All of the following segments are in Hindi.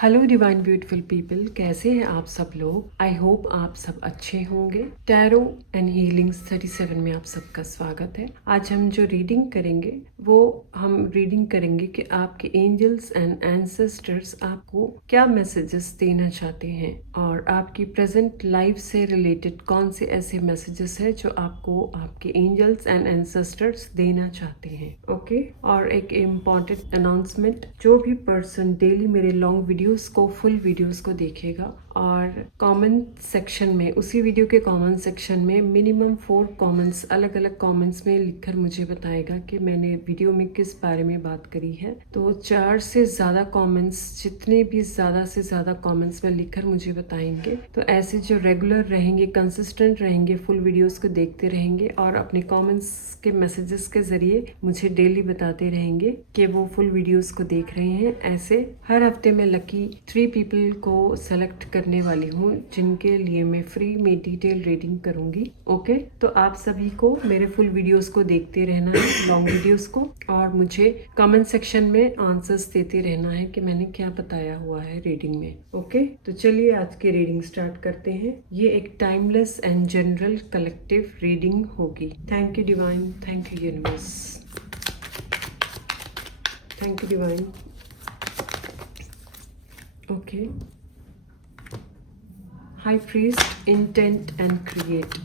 हेलो डिवाइन ब्यूटीफुल पीपल, कैसे हैं आप सब लोग। आई होप आप सब अच्छे होंगे। टैरो एंड हीलिंग्स 37 में आप सबका स्वागत है। आज हम जो रीडिंग करेंगे वो हम रीडिंग करेंगे कि आपके एंजल्स एंड एंसेस्टर्स आपको क्या मैसेजेस देना चाहते हैं और आपकी प्रेजेंट लाइफ से रिलेटेड कौन से ऐसे मैसेजेस है जो आपको आपके एंजल्स एंड एंसेस्टर्स देना चाहते हैं। ओके और एक इम्पॉर्टेंट अनाउंसमेंट, जो भी पर्सन डेली मेरे लॉन्ग वीडियोस को फुल वीडियोस को देखेगा और कमेंट सेक्शन में, उसी वीडियो के कमेंट सेक्शन में मिनिमम 4 कमेंट्स अलग अलग कमेंट्स में लिखकर मुझे बताएगा कि मैंने वीडियो में किस बारे में बात करी है। तो 4 से ज़्यादा कमेंट्स, जितने भी ज़्यादा से ज़्यादा कमेंट्स में लिखकर मुझे बताएंगे तो ऐसे जो रेगुलर रहेंगे, कंसिस्टेंट रहेंगे, फुल वीडियोस को देखते रहेंगे और अपने कमेंट्स के मैसेजेस के ज़रिए मुझे डेली बताते रहेंगे कि वो फुल वीडियोस को देख रहे हैं। ऐसे हर हफ्ते में लकी 3 पीपल को सेलेक्ट करने वाली हूँ जिनके लिए मैं फ्री में डिटेल रीडिंग करूंगी। ओके, तो आप सभी को मेरे फुल वीडियोस को देखते रहना है, लॉन्ग वीडियोस को, और मुझे कमेंट सेक्शन में आंसर्स देते रहना है कि मैंने क्या बताया हुआ है रीडिंग में। ओके, तो चलिए आज की रीडिंग स्टार्ट करते हैं। ये एक timeless and general collective reading होगी। Thank you divine, thank you universe, thank you divine. Okay. High Priest, Intent and Create.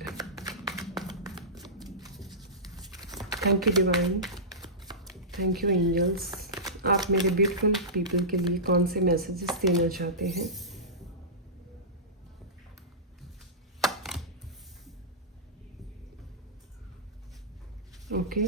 Thank you Divine. Thank you Angels. आप मेरे ब्यूटीफुल पीपल के लिए कौन से मैसेजेस देना चाहते हैं। ओके,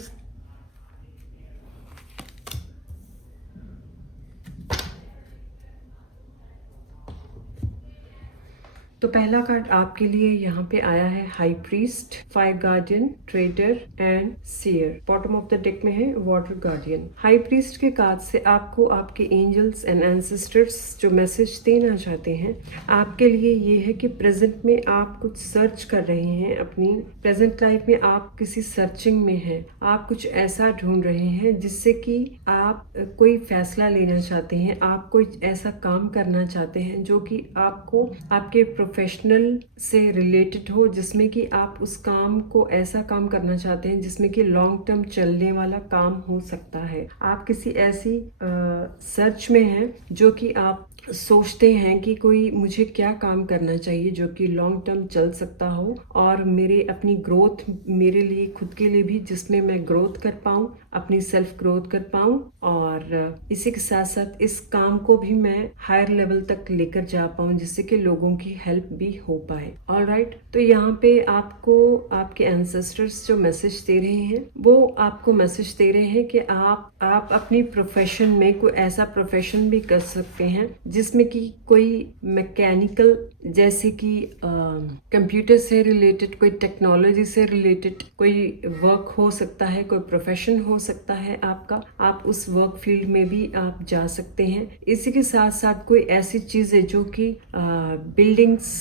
तो पहला कार्ड आपके लिए यहाँ पे आया है high priest, fire guardian, trader and seer. Bottom of the deck में है वाटर गार्डियन। हाई प्रीस्ट के कार्ड से आपको आपके एंजल्स एंड एंसेस्टर्स जो मैसेज देना चाहते हैं आपके लिए ये है कि प्रेजेंट में आप कुछ सर्च कर रहे हैं। अपनी प्रेजेंट लाइफ में आप किसी सर्चिंग में हैं। आप कुछ ऐसा ढूंढ रहे हैं जिससे कि आप कोई फैसला लेना चाहते हैं, आप कोई ऐसा काम करना चाहते हैं जो कि आपको आपके प्रोफेशनल से रिलेटेड हो, जिसमें कि आप उस काम को ऐसा काम करना चाहते हैं जिसमें कि लॉन्ग टर्म चलने वाला काम हो सकता है। आप किसी ऐसी सर्च में हैं जो कि आप सोचते हैं कि कोई मुझे क्या काम करना चाहिए जो कि लॉन्ग टर्म चल सकता हो और मेरे अपनी ग्रोथ, मेरे लिए खुद के लिए भी, जिसमें मैं ग्रोथ कर पाऊँ, अपनी सेल्फ ग्रोथ कर पाऊँ और इसी के साथ साथ इस काम को भी मैं हायर लेवल तक लेकर जा पाऊँ जिससे कि लोगों की हेल्प भी हो पाए। ऑलराइट, तो यहाँ पे आपको आपके एंसेस्टर्स जो मैसेज दे रहे हैं वो आपको मैसेज दे रहे हैं कि आप अपनी प्रोफेशन में कोई ऐसा प्रोफेशन भी कर सकते हैं जिसमें कि कोई मैकेनिकल, जैसे कि कंप्यूटर से रिलेटेड, कोई टेक्नोलॉजी से रिलेटेड कोई वर्क हो सकता है, कोई प्रोफेशन हो सकता है आपका। आप उस वर्क फील्ड में भी आप जा सकते हैं। इसी के साथ साथ कोई ऐसी चीज़ है जो कि बिल्डिंग्स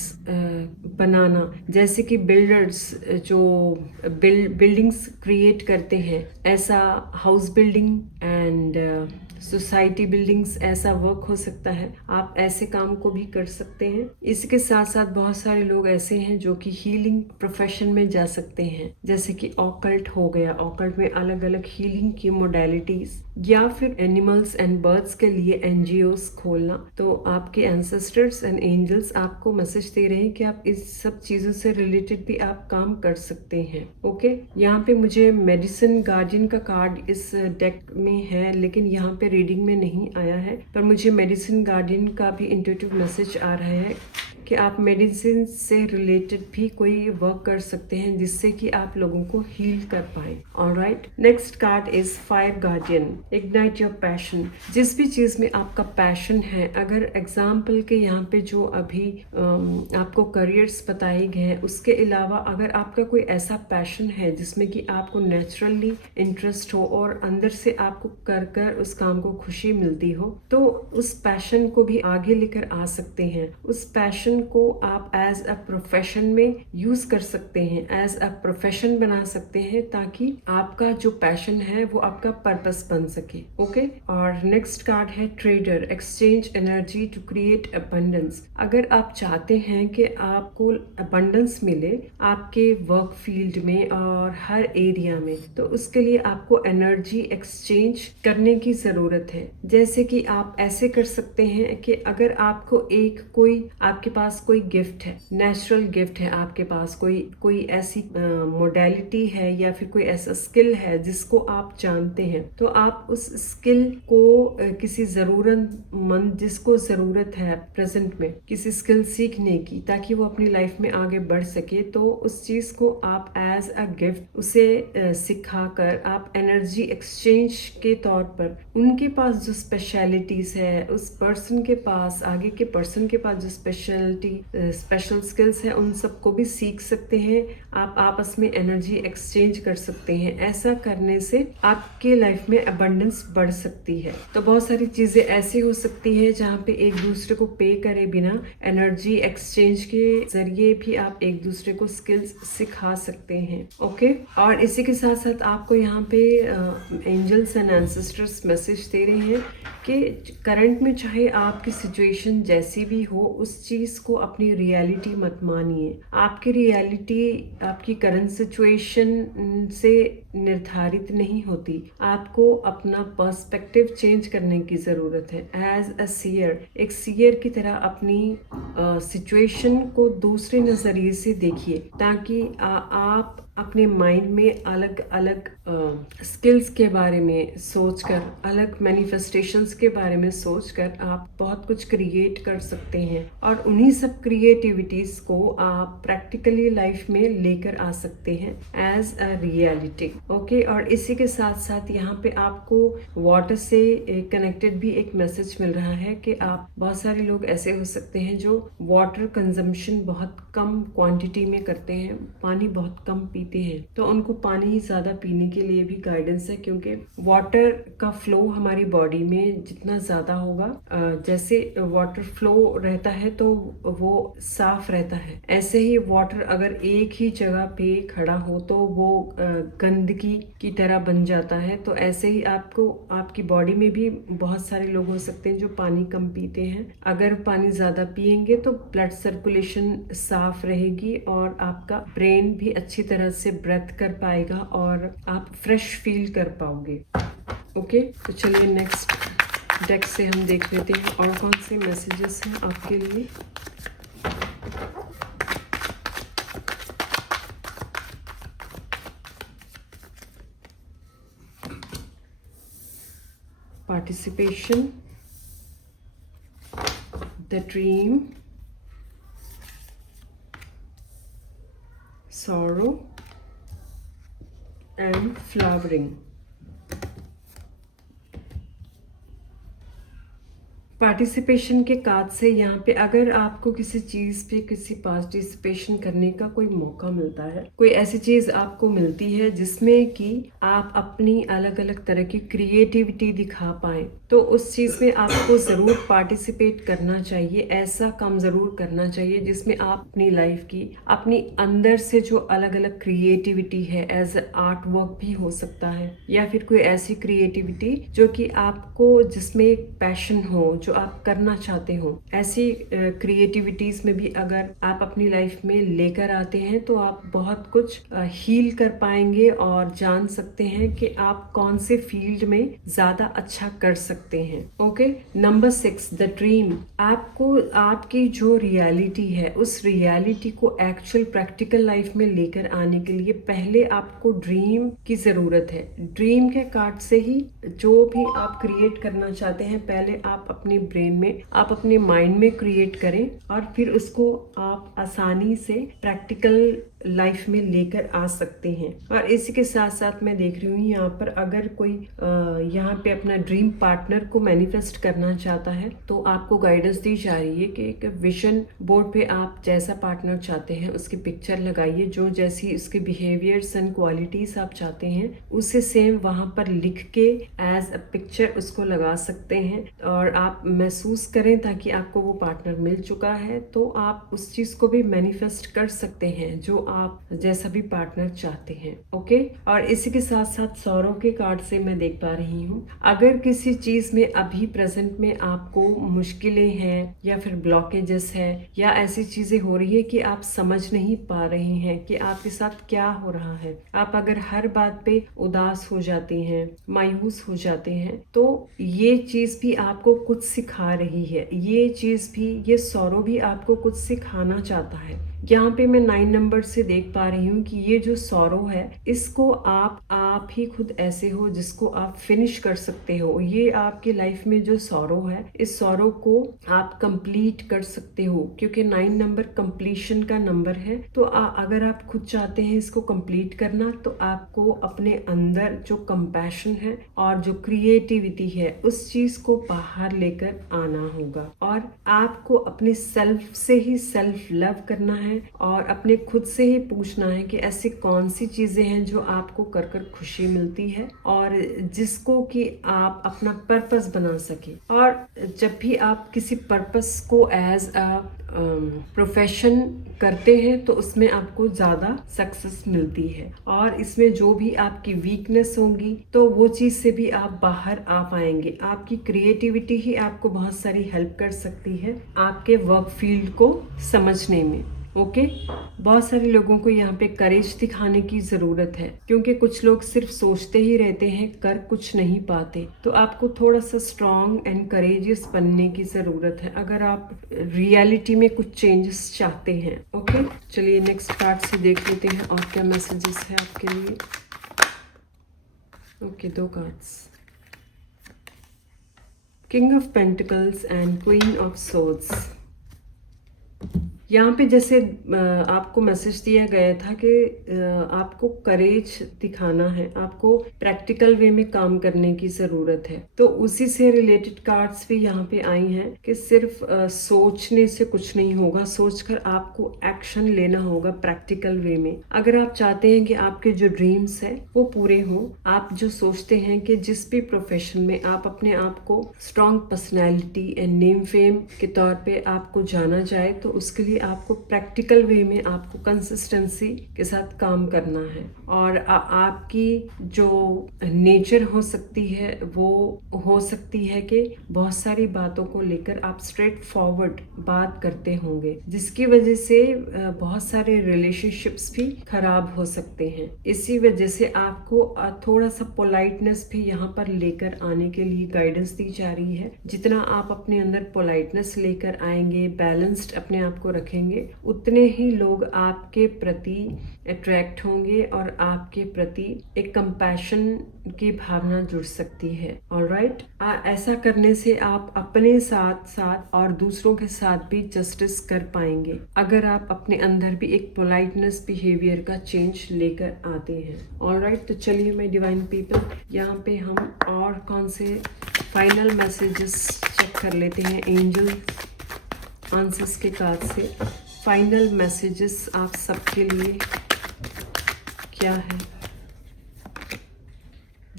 बनाना, जैसे कि बिल्डर्स जो बिल्डिंग्स क्रिएट करते हैं, ऐसा house building and society buildings, ऐसा वर्क हो सकता है। आप ऐसे काम को भी कर सकते हैं। इसके साथ साथ बहुत सारे लोग ऐसे हैं जो कि हीलिंग प्रोफेशन में जा सकते हैं, जैसे कि ऑकल्ट हो गया। ऑकल्ट में अलग अलग हीलिंग की मोडेलिटीज, या फिर एनिमल्स एंड बर्ड्स के लिए एनजीओस खोलना। तो आपके एंसेस्टर्स एंड एंजल्स आपको मैसेज दे रहे हैं कि आप इस सब चीजों से रिलेटेड भी आप काम कर सकते हैं। ओके, यहाँ पे मुझे मेडिसिन गार्डियन का कार्ड इस डेक में है, लेकिन यहाँ पे रीडिंग में नहीं आया है, पर मुझे मेडिसिन गार्डियन का भी इंट्यूटिव मैसेज आ रहा है कि आप मेडिसिन से रिलेटेड भी कोई वर्क कर सकते हैं जिससे कि आप लोगों को हील कर पाए। Alright, next card is fire guardian, ignite your passion. जिस भी चीज में आपका पैशन है, अगर एग्जाम्पल के यहाँ पे जो अभी आपको करियर्स बताए गए हैं, उसके अलावा अगर आपका कोई ऐसा पैशन है जिसमें कि आपको नेचुरली इंटरेस्ट हो और अंदर से आपको कर कर उस काम को खुशी मिलती हो, तो उस पैशन को भी आगे लेकर आ सकते हैं। उस पैशन पैशन को आप एज अ प्रोफेशन में यूज कर सकते हैं, एज अ प्रोफेशन बना सकते हैं, ताकि आपका जो पैशन है वो आपका पर्पस बन सके। ओके, और नेक्स्ट कार्ड है trader, exchange energy to create abundance. अगर आप चाहते हैं कि आपको अबंडेंस मिले आपके वर्क फील्ड में और हर एरिया में, तो उसके लिए आपको एनर्जी एक्सचेंज करने की जरूरत है। जैसे कि आप ऐसे कर सकते हैं कि अगर आपको आपके पास कोई गिफ्ट है, नेचुरल गिफ्ट है, आपके पास कोई ऐसी मोडेलिटी है या फिर कोई ऐसा स्किल है जिसको आप जानते हैं, तो आप उस स्किल को किसी जरूरतमंद जिसको जरूरत है प्रेजेंट में किसी स्किल सीखने की, ताकि वो अपनी लाइफ में आगे बढ़ सके, तो उस चीज को आप एज अ गिफ्ट उसे सिखाकर आप एनर्जी एक्सचेंज के तौर पर उनके पास जो स्पेशलिटीज है, उस पर्सन के पास, आगे के पर्सन के पास जो स्पेशल स्किल्स है, उन सबको भी सीख सकते हैं। आप आपस में एनर्जी एक्सचेंज कर सकते हैं। ऐसा करने से आपके लाइफ में अबंडेंस बढ़ सकती है। तो बहुत सारी चीजें ऐसी हो सकती है जहाँ पे एक दूसरे को पे करे बिना एनर्जी एक्सचेंज के जरिए भी आप एक दूसरे को स्किल्स सिखा सकते हैं। ओके, और इसी के साथ साथ आपको यहाँ पे एंजल्स एंड एंसेस्टर्स मैसेज दे रहे हैं कि करंट में चाहे आपकी सिचुएशन जैसी भी हो, उस चीज को अपनी रियलिटी मत मानिए। आपकी रियलिटी आपकी करंट सिचुएशन से निर्धारित नहीं होती। आपको अपना पर्सपेक्टिव चेंज करने की जरूरत है। एज अ सीयर, एक सीयर की तरह अपनी सिचुएशन को दूसरे नजरिए से देखिए, ताकि आप अपने माइंड में अलग अलग स्किल्स के बारे में सोचकर, अलग मैनिफेस्टेशंस के बारे में सोचकर आप बहुत कुछ क्रिएट कर सकते हैं, और उन्हीं सब क्रिएटिविटीज को आप प्रैक्टिकली लाइफ में लेकर आ सकते हैं एज अ रियलिटी। ओके, और इसी के साथ साथ यहाँ पे आपको वाटर से कनेक्टेड भी एक मैसेज मिल रहा है कि आप, बहुत सारे लोग ऐसे हो सकते हैं जो वाटर कंजम्पशन बहुत कम क्वांटिटी में करते हैं, पानी बहुत कम पीते हैं, तो उनको पानी ज्यादा पीने के लिए भी गाइडेंस है, क्योंकि वाटर का फ्लो हमारी बॉडी में जितना ज्यादा होगा, जैसे वाटर फ्लो रहता है तो वो साफ रहता है, ऐसे ही वाटर अगर एक ही जगह पे खड़ा हो तो वो गंदगी की तरह बन जाता है। तो ऐसे ही आपको, आपकी बॉडी में भी बहुत सारे लोग हो सकते हैं जो पानी कम पीते हैं। अगर पानी ज्यादा पिएंगे तो ब्लड सर्कुलेशन साफ रहेगी और आपका ब्रेन भी अच्छी तरह से ब्रेथ कर पाएगा और आप फ्रेश फील कर पाओगे। ओके, तो चलिए नेक्स्ट डेक से हम देख लेते हैं और कौन से मैसेजेस हैं आपके लिए। Participation, the dream, sorrow and flowering। Participation के कार्ड से यहाँ पे अगर आपको किसी चीज पे किसी पार्टिसिपेशन करने का कोई मौका मिलता है, कोई ऐसी चीज आपको मिलती है जिसमें कि आप अपनी अलग अलग तरह की क्रिएटिविटी दिखा पाए, तो उस चीज में आपको जरूर पार्टिसिपेट करना चाहिए। ऐसा काम जरूर करना चाहिए जिसमें आप अपनी लाइफ की, अपनी अंदर से जो अलग अलग क्रिएटिविटी है, एज आर्ट वर्क भी हो सकता है, या फिर कोई ऐसी क्रिएटिविटी जो कि आपको, जिसमें एक पैशन हो, जो आप करना चाहते हो, ऐसी क्रिएटिविटीज में भी अगर आप अपनी लाइफ में लेकर आते हैं तो आप बहुत कुछ हील कर पाएंगे और जान सकते हैं कि आप कौन से फील्ड में ज्यादा अच्छा कर सकते हैं। Okay, number 6, the dream. आपको आपकी जो रियलिटी है, उस रियलिटी को एक्चुअल प्रैक्टिकल लाइफ में लेकर आने के लिए पहले आपको ड्रीम की जरूरत है। ड्रीम के कार्ड से ही जो भी आप क्रिएट करना चाहते हैं, पहले आप अपने ब्रेन में, आप अपने माइंड में क्रिएट करें और फिर उसको आप आसानी से प्रैक्टिकल लाइफ में लेकर आ सकते हैं। और इसी के साथ साथ मैं देख रही हूँ यहाँ पर अगर कोई यहाँ पे अपना ड्रीम पार्टनर को मैनिफेस्ट करना चाहता है तो आपको गाइडेंस दी जा रही है कि एक विजन बोर्ड पे आप जैसा पार्टनर चाहते हैं उसकी पिक्चर लगाइए, जो जैसी उसके बिहेवियर्स एंड क्वालिटीज आप चाहते हैं उसे सेम वहां पर लिख के एज अ पिक्चर उसको लगा सकते हैं और आप महसूस करें ताकि आपको वो पार्टनर मिल चुका है तो आप उस चीज को भी मैनिफेस्ट कर सकते हैं जो आप जैसा भी पार्टनर चाहते हैं। ओके, और इसी के साथ साथ सौरों के कार्ड से मैं देख पा रही हूँ अगर किसी चीज में अभी प्रेजेंट में आपको मुश्किलें हैं या फिर ब्लॉकेजेस है या ऐसी चीजें हो रही है कि आप समझ नहीं पा रहे हैं कि आपके साथ क्या हो रहा है, आप अगर हर बात पे उदास हो जाते हैं, मायूस हो जाते हैं, तो ये चीज भी आपको कुछ सिखा रही है। ये चीज भी, ये सौरव भी आपको कुछ सिखाना चाहता है। यहाँ पे मैं 9 नंबर से देख पा रही हूँ कि ये जो सौरव है इसको आप ही खुद ऐसे हो जिसको आप फिनिश कर सकते हो। ये आपकी लाइफ में जो सौरव है इस सौरव को आप कंप्लीट कर सकते हो क्योंकि 9 नंबर कंप्लीशन का नंबर है। तो अगर आप खुद चाहते हैं इसको कंप्लीट करना तो आपको अपने अंदर जो कंपैशन है और जो क्रिएटिविटी है उस चीज को बाहर लेकर आना होगा और आपको अपने सेल्फ से ही सेल्फ लव करना है और अपने खुद से ही पूछना है कि ऐसी कौन सी चीजें हैं जो आपको कर कर खुशी मिलती है और जिसको कि आप अपना पर्पस बना सके। और जब भी आप किसी पर्पस को एज अ प्रोफेशन करते हैं तो उसमें आपको ज्यादा सक्सेस मिलती है और इसमें जो भी आपकी वीकनेस होंगी तो वो चीज से भी आप बाहर आ पाएंगे। आपकी क्रिएटिविटी ही आपको बहुत सारी हेल्प कर सकती है आपके वर्क फील्ड को समझने में। ओके, बहुत सारे लोगों को यहाँ पे करेज दिखाने की जरूरत है क्योंकि कुछ लोग सिर्फ सोचते ही रहते हैं, कर कुछ नहीं पाते। तो आपको थोड़ा सा स्ट्रॉन्ग एंड करेजियस बनने की जरूरत है अगर आप रियलिटी में कुछ चेंजेस चाहते हैं। ओके, चलिए नेक्स्ट कार्ड से देख लेते हैं और क्या मैसेजेस है आपके लिए। Okay, 2 cards, king of pentacles and queen of swords. यहाँ पे जैसे आपको मैसेज दिया गया था कि आपको करेज दिखाना है, आपको प्रैक्टिकल वे में काम करने की जरूरत है। तो उसी से रिलेटेड कार्ड्स भी यहाँ पे आई हैं कि सिर्फ सोचने से कुछ नहीं होगा, सोचकर आपको एक्शन लेना होगा प्रैक्टिकल वे में। अगर आप चाहते हैं कि आपके जो ड्रीम्स है वो पूरे हों, आप जो सोचते हैं कि जिस भी प्रोफेशन में आप अपने आप को strong personality and name fame के तौर पे आपको जाना जाए तो उसके लिए आपको प्रैक्टिकल वे में आपको कंसिस्टेंसी के साथ काम करना है। और आपकी जो नेचर हो सकती है वो हो सकती है कि बहुत सारी बातों को लेकर आप स्ट्रेट फॉरवर्ड बात करते होंगे जिसकी वजह से बहुत सारे रिलेशनशिप्स भी खराब हो सकते हैं। इसी वजह से आपको थोड़ा सा पोलाइटनेस भी यहाँ पर लेकर आने के लिए गाइडेंस दी जा रही है। जितना आप अपने अंदर पोलाइटनेस लेकर आएंगे, बैलेंस्ड अपने आप को रखेंगे, उतने ही लोग आपके प्रति अट्रैक्ट होंगे और आपके प्रति एक कंपैशन की भावना जुड़ सकती है। ऑलराइट, ऐसा करने से आप अपने साथ साथ और दूसरों के साथ भी जस्टिस कर पाएंगे अगर आप अपने अंदर भी एक पोलाइटनेस बिहेवियर का चेंज लेकर आते हैं। ऑलराइट, तो चलिए मैं डिवाइन पीपल यहाँ पे हम और कौन से फाइनल मैसेजेस चेक कर लेते हैं। एंजल आंसर्स के कार्ड से फाइनल मैसेजेस आप सबके लिए क्या है।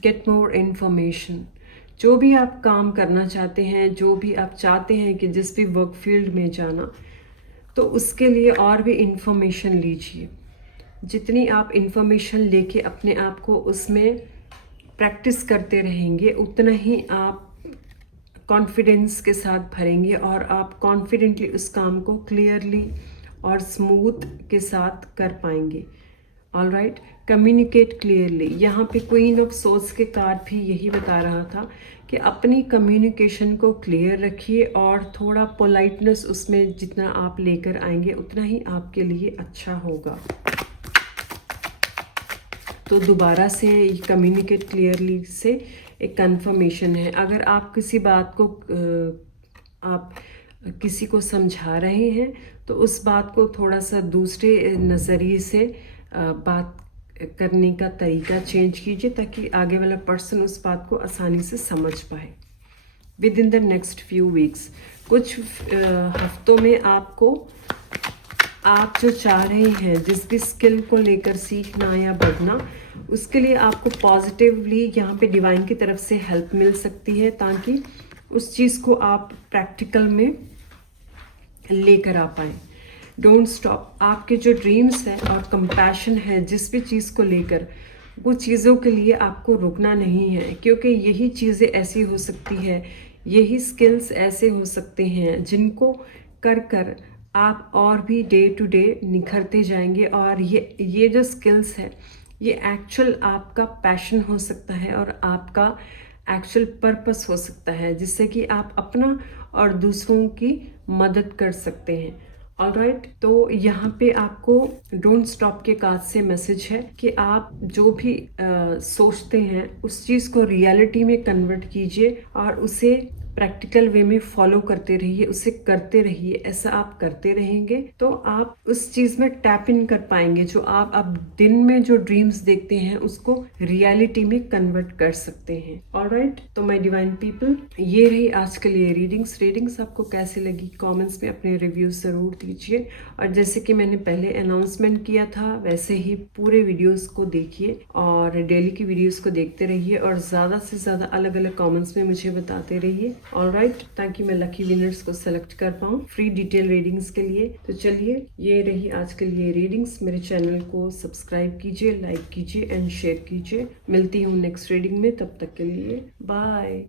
Get more information. जो भी आप काम करना चाहते हैं, जो भी आप चाहते हैं कि जिस भी वर्क फील्ड में जाना, तो उसके लिए और भी इंफॉर्मेशन लीजिए। जितनी आप इंफॉर्मेशन लेके अपने आप को उसमें प्रैक्टिस करते रहेंगे उतना ही आप कॉन्फिडेंस के साथ भरेंगे और आप कॉन्फिडेंटली उस काम को क्लियरली और स्मूथ के साथ कर पाएंगे। Alright, communicate clearly. यहाँ पे क्वीन ऑफ सोर्ड्स के कार्ड भी यही बता रहा था कि अपनी कम्युनिकेशन को क्लियर रखिए और थोड़ा पोलाइटनेस उसमें जितना आप लेकर आएंगे उतना ही आपके लिए अच्छा होगा। तो दोबारा से कम्युनिकेट क्लियरली से एक कंफर्मेशन है। अगर आप किसी बात को आप किसी को समझा रहे हैं तो उस बात को थोड़ा सा दूसरे नज़रिए से बात करने का तरीका चेंज कीजिए, ताकि आगे वाला पर्सन उस बात को आसानी से समझ पाए। With in the next few weeks, कुछ हफ्तों में आपको, आप जो चाह रहे हैं जिस भी स्किल को लेकर सीखना या बढ़ना, उसके लिए आपको पॉजिटिवली यहाँ पे डिवाइन की तरफ से हेल्प मिल सकती है, ताकि उस चीज़ को आप प्रैक्टिकल में लेकर आ पाए। Don't stop. आपके जो ड्रीम्स हैं और कंपैशन है जिस भी चीज़ को लेकर, वो चीज़ों के लिए आपको रुकना नहीं है, क्योंकि यही चीज़ें ऐसी हो सकती है, यही स्किल्स ऐसे हो सकते हैं जिनको कर कर आप और भी डे टू डे निखरते जाएंगे। और ये जो स्किल्स है, ये एक्चुअल आपका पैशन हो सकता है और आपका एक्चुअल पर्पस हो सकता है, जिससे कि आप अपना और दूसरों की मदद कर सकते हैं। ऑलराइट, तो यहाँ पे आपको डोंट स्टॉप के कार्ड से मैसेज है कि आप जो भी सोचते हैं उस चीज़ को रियलिटी में कन्वर्ट कीजिए और उसे प्रैक्टिकल वे में फॉलो करते रहिए, उसे करते रहिए। ऐसा आप करते रहेंगे तो आप उस चीज़ में टैप इन कर पाएंगे। जो आप अब दिन में जो ड्रीम्स देखते हैं उसको रियलिटी में कन्वर्ट कर सकते हैं। ऑलराइट, तो माय डिवाइन पीपल, ये रही आज के लिए रीडिंग्स आपको कैसी लगी कमेंट्स में अपने रिव्यूज ज़रूर दीजिए। और जैसे कि मैंने पहले अनाउंसमेंट किया था, वैसे ही पूरे वीडियोस को देखिए और डेली की वीडियोस को देखते रहिए और ज़्यादा से ज़्यादा अलग अलग कमेंट्स में मुझे बताते रहिए। ऑलराइट, ताकि मैं लकी विनर्स को सेलेक्ट कर पाऊँ फ्री डिटेल रीडिंग्स के लिए। तो चलिए, ये रही आज के लिए रीडिंग्स। मेरे चैनल को सब्सक्राइब कीजिए, लाइक कीजिए एंड शेयर कीजिए। मिलती हूँ नेक्स्ट रीडिंग में, तब तक के लिए बाय।